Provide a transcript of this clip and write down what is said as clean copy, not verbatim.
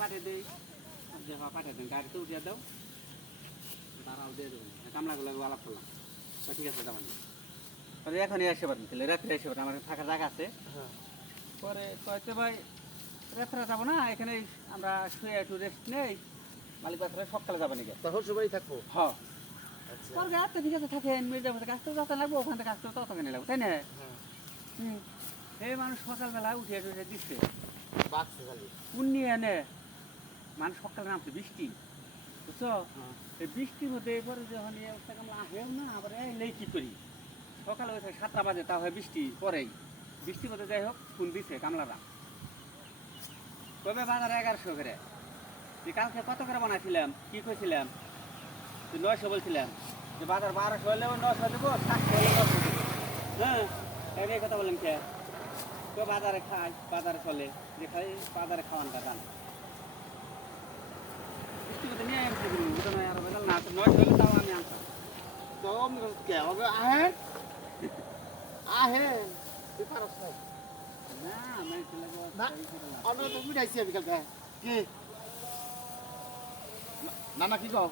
পাঠিয়ে দিই যে পাঠিয়ে দেন গাড়িতে উঠিয়ে দাও তারাও দিয়ে দেবেন কামলাগুলো আলাপ করলাম ঠিক আছে যাবেন তাহলে এখনই এসে পারেন তাহলে রাত্রে এসে পারেন আমার থাকার জায়গা আছে পরে কয়েকটা ভাই রাত্রে যাবো না এখানে আমরা শুয়ে একটু রেস্ট নেই মালিক বাসারে সকালে যাবো নাকি তখন সবাই থাকবো হ্যাঁ তোর গাছ তো ঠিক আছে থাকেন মির্জাপুরে গাছ তো যত লাগবো ওখান থেকে গাছ তো ততখানি লাগবো তাই না এই মানুষ সকালবেলা উঠে উঠে দিচ্ছে বাচ্চা খালি পুণ্যি এনে মানুষ সকালে নামছে বৃষ্টি বুঝছো এই বৃষ্টির মধ্যে এরপরে যখন আসেও না আবার এলেই কি করি সকালে ওই 7টা বাজে তা হয় বৃষ্টি পরেই বৃষ্টির মধ্যে যাই হোক ফোন দিছে কামলারা কবে বাজারে 1100 করে যে কালকে কত করে বানাইছিলাম কি কইছিলাম 900 বলছিলাম যে বাজার 1200 হলে 900 দেবো 700 হলে 900 দেবো হ্যাঁ এই কথা বললাম কে তো বাজারে খাই বাজারে চলে যে খাই বাজারে খাওয়ানটা দাম বৃষ্টির নিয়ে আসছি কিন্তু আর বেদাল না 900 হলে তাও আমি আনতাম তো কে হবে আহেন আহেন তুই পারস না না আমি ছেলে না আমরা তো মিটাইছি বিকালকে কি না না কি কও